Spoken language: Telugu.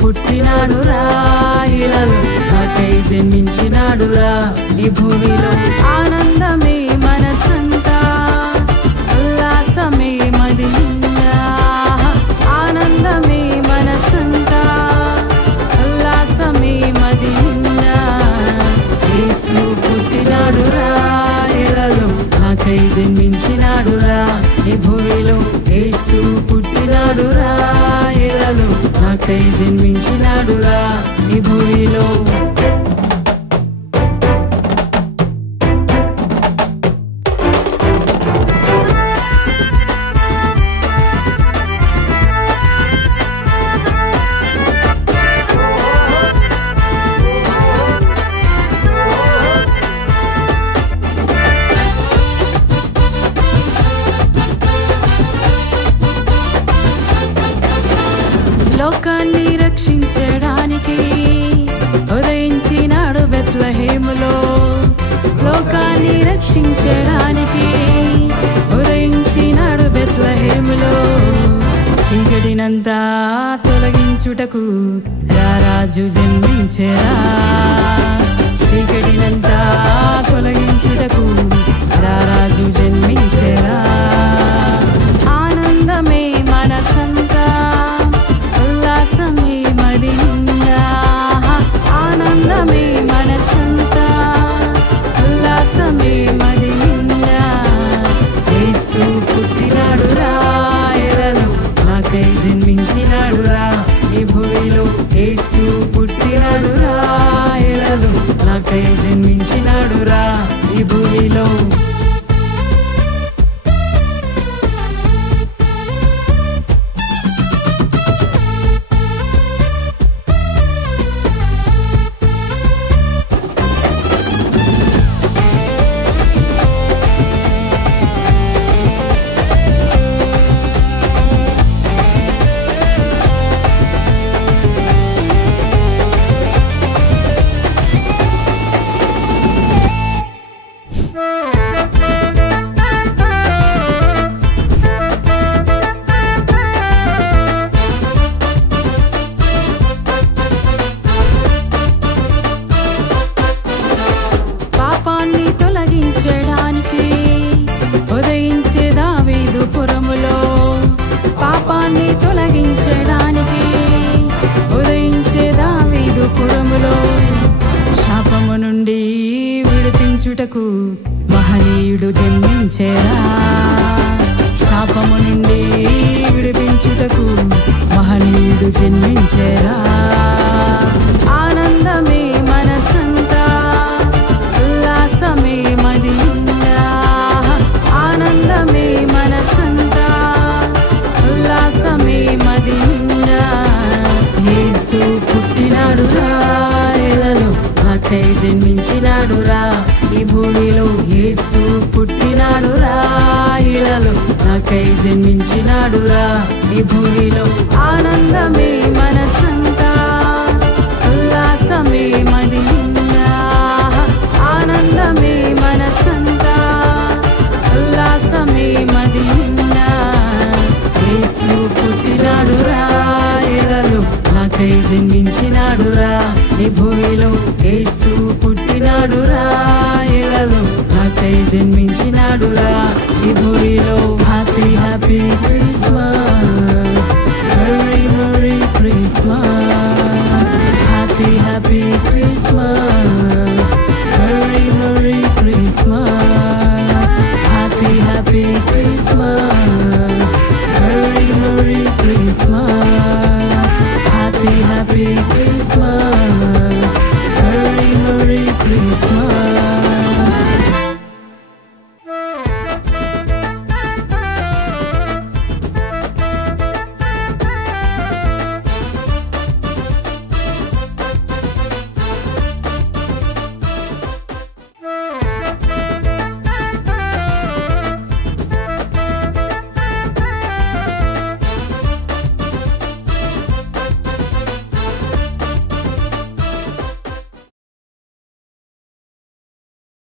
పుట్టినాడురా ఇలలో నాకై జన్మించినాడురా ఈ భూమిలో ఆనందమే మనసంతా ఉల్లాసమే మదిందా ఆనందమే మనసంతా ఉల్లాసమే మదిందా యేసు పుట్టినాడురా ఇలలో నాకై జన్మించినాడురా ఈ భూమిలో యేసు పుట్టినాడురా ఇలలో నాకై జన్మించినాడురా ఈ భూమిలో లోకాన్ని రక్షించడానికి ఉదయించినాడు బెత్లెహేములో లోకాన్ని రక్షించడానికి ఉదయించినాడు బెత్లెహేములో చీకటినంతా తొలగించుటకు రారాజు జన్మించెరా చీకటినంతా తొలగించుటకు రారాజు జన్మించెరా ఆనందమే మనసంతా ఉల్లాసమే మదిందా ఆనందమే మనసంతా ఉల్లాసమే మదిందా యేసు పుట్టినాడురా ఇలలో నాకై జన్మించినాడురా ఈ భూమిలో యేసు పుట్టినాడురా ఇలలో నాకై జన్మించినాడురా ఈ భూమిలో పాపాన్ని తొలగించడానికి ఉదయించే దావీదు పురములో పాపాన్ని తొలగించడానికి ఉదయించే దావీదు పురములో శాపము నుండి విడిపించుటకు మహనీయుడు జన్మించెరా శాపము నుండి విడిపించుటకు మహనీయుడు జన్మించెరా ఆనందమే మనసంతా ఉల్లాసమే మదిందా ఆనందమే మనసంతా ఉల్లాసమే మదిందా యేసు పుట్టినాడురా ఇలలో నాకై జన్మించినాడురా ఈ భూమిలో యేసు పుట్టినాడురా ఇలలో నాకై జన్మించినాడురా ఈ భూమిలో ఆనందమే మనసంతా ఉల్లాసమే మదిందా ఆనందమే మనసంతా ఉల్లాసమే మదిందా యేసు పుట్టినాడురా ఇలలో నాకై జన్మించినాడురా ఈ భూమిలో యేసు పుట్టినాడురా ఇలలో నాకై జన్మించినాడురా ఈ భూమిలో happy happy Christmas merry merry Christmas happy happy Christmas merry merry Christmas happy happy Christmas merry merry Christmas happy happy Christmas